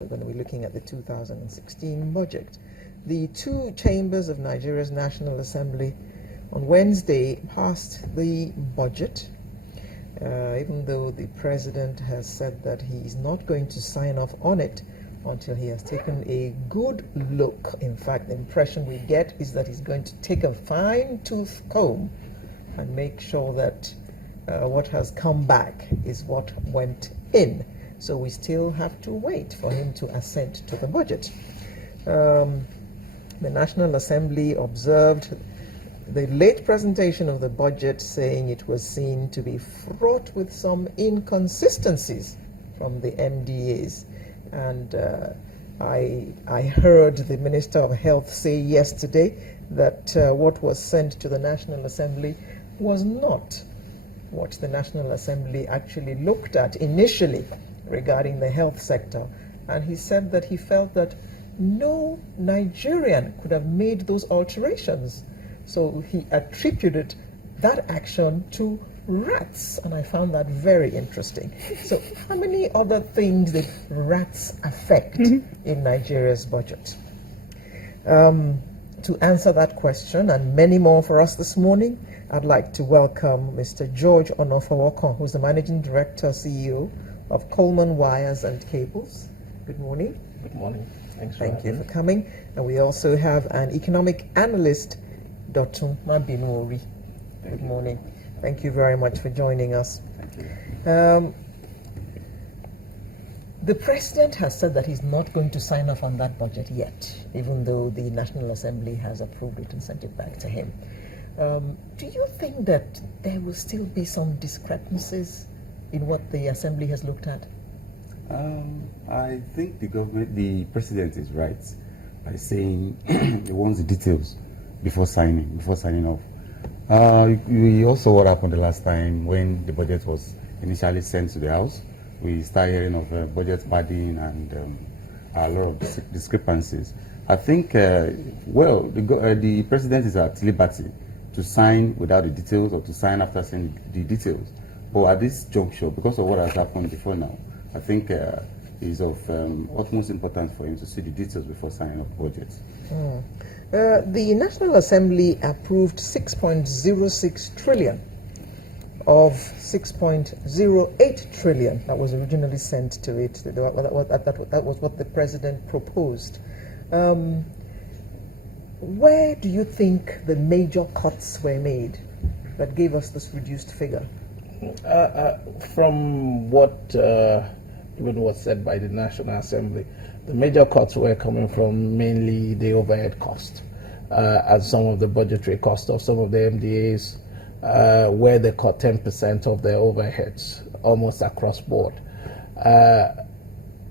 We're going to be looking at the 2016 budget. The two chambers of Nigeria's National Assembly on Wednesday passed the budget, even though the president has said that he is not going to sign off on it until he has taken a good look. In fact, the impression we get is that he's going to take a fine-tooth comb and make sure that what has come back is what went in. So we still have to wait for him to assent to the budget. The National Assembly observed the late presentation of the budget, saying it was seen to be fraught with some inconsistencies from the MDAs. And I heard the Minister of Health say yesterday that what was sent to the National Assembly was not what the National Assembly actually looked at initially regarding the health sector. And he said that he felt that no Nigerian could have made those alterations. So he attributed that action to rats, and I found that very interesting. So how many other things did rats affect in Nigeria's budget? To answer that question and many more for us this morning, I'd like to welcome Mr. George Onofowokon, who's the Managing Director, CEO of Coleman Wires and Cables. Good morning. Good morning. Thank you for coming. And we also have an economic analyst, Dotun Mabinori. Good morning. Thank you very much for joining us. The president has said that he's not going to sign off on that budget yet, even though the National Assembly has approved it and sent it back to him. Do you think that there will still be some discrepancies in what the Assembly has looked at? I think the president is right by saying he wants the details before signing off. We also what happened the last time when the budget was initially sent to the House. We started hearing of budget padding and a lot of discrepancies. I think, the president is at liberty to sign without the details or to sign after seeing the details. But at this juncture, because of what has happened before now, I think it is of utmost importance for him to see the details before signing off budget. The National Assembly approved 6.06 trillion of 6.08 trillion that was originally sent to it. That was what the president proposed. Where do you think the major cuts were made that gave us this reduced figure? From what even was said by the National Assembly, the major cuts were coming from mainly the overhead cost, as some of the budgetary cost of some of the MDAs, where they cut 10% of their overheads almost across board.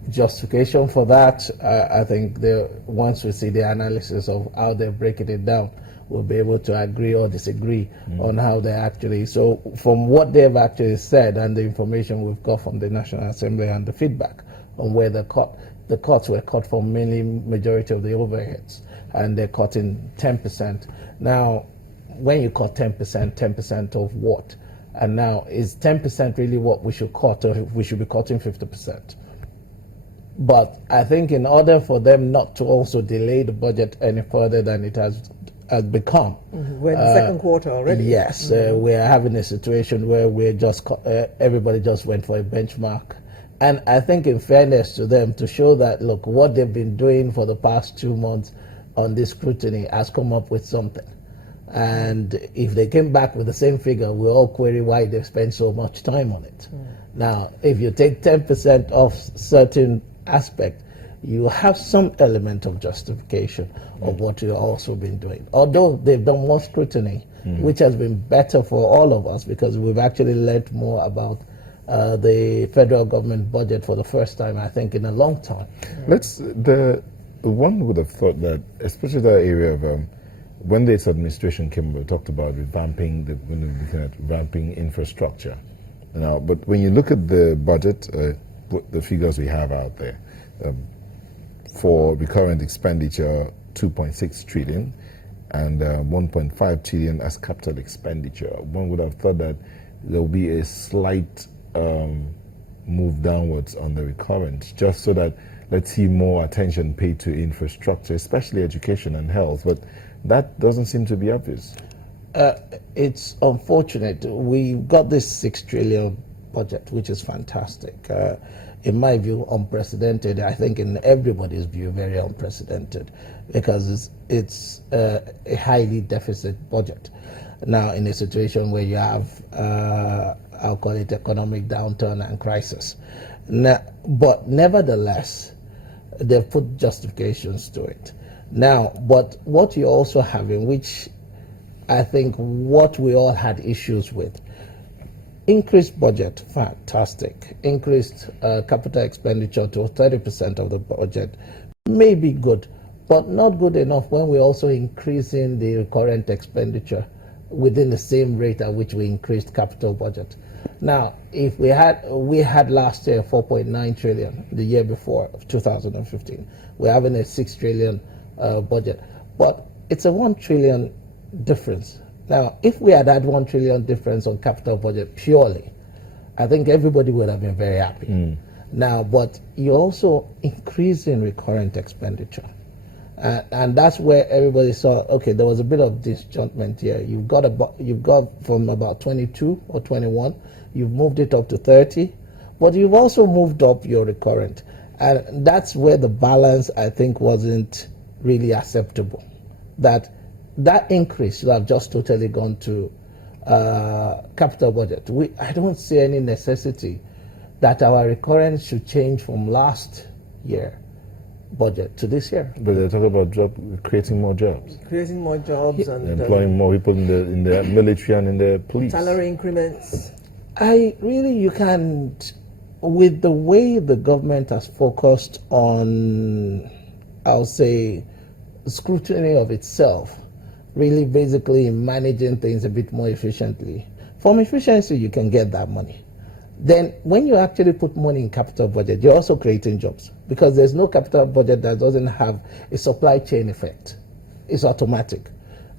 Justification for that, I think once we see the analysis of how they're breaking it down, we'll be able to agree or disagree on how they actually. So from what they've actually said and the information we've got from the National Assembly and the feedback on where the cuts were cut from mainly majority of the overheads, and they're cutting 10%. Now, when you cut 10%, 10% of what? And now, is 10% really what we should cut, or we should be cutting 50%? But I think in order for them not to also delay the budget any further than it has become. We're in the second quarter already. Yes, we're having a situation where we're just everybody just went for a benchmark. And I think in fairness to them, to show that, look, what they've been doing for the past 2 months on this scrutiny has come up with something. And if they came back with the same figure, we'll all query why they spent so much time on it. Now, if you take 10% off certain aspect, you have some element of justification of what you've also been doing. Although they've done more scrutiny, which has been better for all of us because we've actually learned more about the federal government budget for the first time, I think, in a long time. One would have thought that, especially that area of when this administration came, we talked about revamping infrastructure. Now, but when you look at the budget, the figures we have out there, for recurrent expenditure, 2.6 trillion, and 1.5 trillion as capital expenditure. One would have thought that there will be a slight move downwards on the recurrent, just so that let's see more attention paid to infrastructure, especially education and health. But that doesn't seem to be obvious. It's unfortunate. We've got this 6 trillion budget, which is fantastic. In my view, unprecedented. I think in everybody's view, very unprecedented, because it's a highly deficit budget. Now, in a situation where you have, I'll call it economic downturn and crisis. Now, but nevertheless, they've put justifications to it. Now, but what you're also having, which I think what we all had issues with, increased budget, fantastic. Increased capital expenditure to 30% of the budget may be good, but not good enough when we're also increasing the current expenditure within the same rate at which we increased capital budget. Now, if we had last year 4.9 trillion, the year before, 2015, we're having a 6 trillion budget, but it's a 1 trillion difference. Now, if we had 1 trillion difference on capital budget purely, I think everybody would have been very happy. Now, but you're also increasing recurrent expenditure. And that's where everybody saw, okay, there was a bit of disjointment here. You've got from about 22 or 21, you've moved it up to 30, but you've also moved up your recurrent. And that's where the balance, I think, wasn't really acceptable. That increase should have just totally gone to capital budget. I don't see any necessity that our recurrent should change from last year budget to this year. But they're talking about creating more jobs. Creating more jobs and employing more people in the military and in the police. Salary increments. You can't, with the way the government has focused on, I'll say, scrutiny of itself, really basically managing things a bit more efficiently. From efficiency, you can get that money. Then when you actually put money in capital budget, you're also creating jobs, because there's no capital budget that doesn't have a supply chain effect. It's automatic.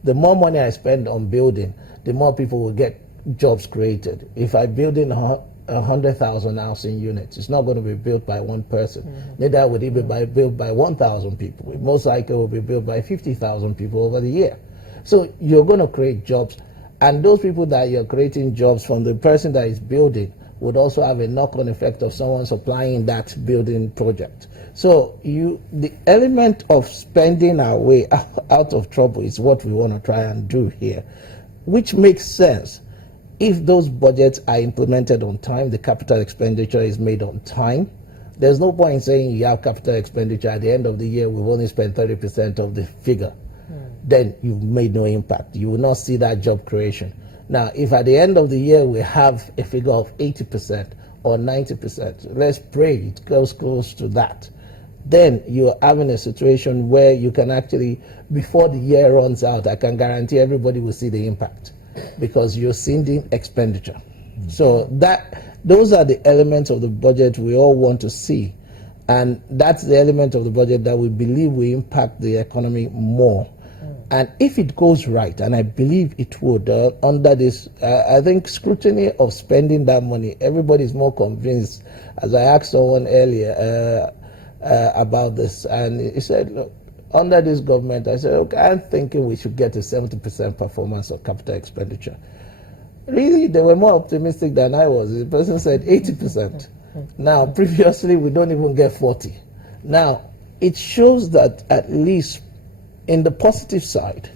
The more money I spend on building, the more people will get jobs created. If I build in 100,000 housing units, it's not going to be built by one person. Neither would it be built by 1,000 people. It most likely will be built by 50,000 people over the year. So you're going to create jobs, and those people that you're creating jobs from, the person that is building, would also have a knock-on effect of someone supplying that building project. So the element of spending our way out of trouble is what we want to try and do here, which makes sense. If those budgets are implemented on time, the capital expenditure is made on time, there's no point in saying you have capital expenditure at the end of the year, we've only spent 30% of the figure. Then you've made no impact. You will not see that job creation. Now, if at the end of the year we have a figure of 80% or 90%, let's pray it goes close to that, then you're having a situation where you can actually, before the year runs out, I can guarantee everybody will see the impact, because you're seeing the expenditure. So those are the elements of the budget we all want to see. And that's the element of the budget that we believe will impact the economy more. And if it goes right, and I believe it would, under this, I think scrutiny of spending that money, everybody's more convinced. As I asked someone earlier about this, and he said, look, under this government, I said, okay, I'm thinking we should get a 70% performance of capital expenditure. Really, they were more optimistic than I was. The person said 80%. Now, previously, we don't even get 40. Now, it shows that at least in the positive side,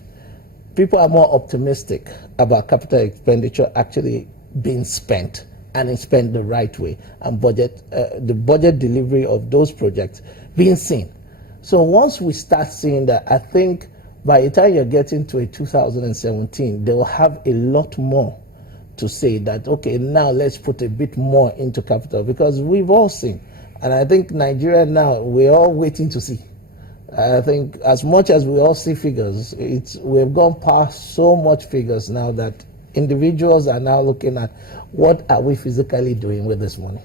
people are more optimistic about capital expenditure actually being spent, and spent the right way, and the budget delivery of those projects being seen. So once we start seeing that, I think by the time you're getting to a 2017, they will have a lot more to say that, okay, now let's put a bit more into capital, because we've all seen, and I think Nigeria now, we're all waiting to see. I think as much as we all see figures, we've gone past so much figures now that individuals are now looking at what are we physically doing with this money.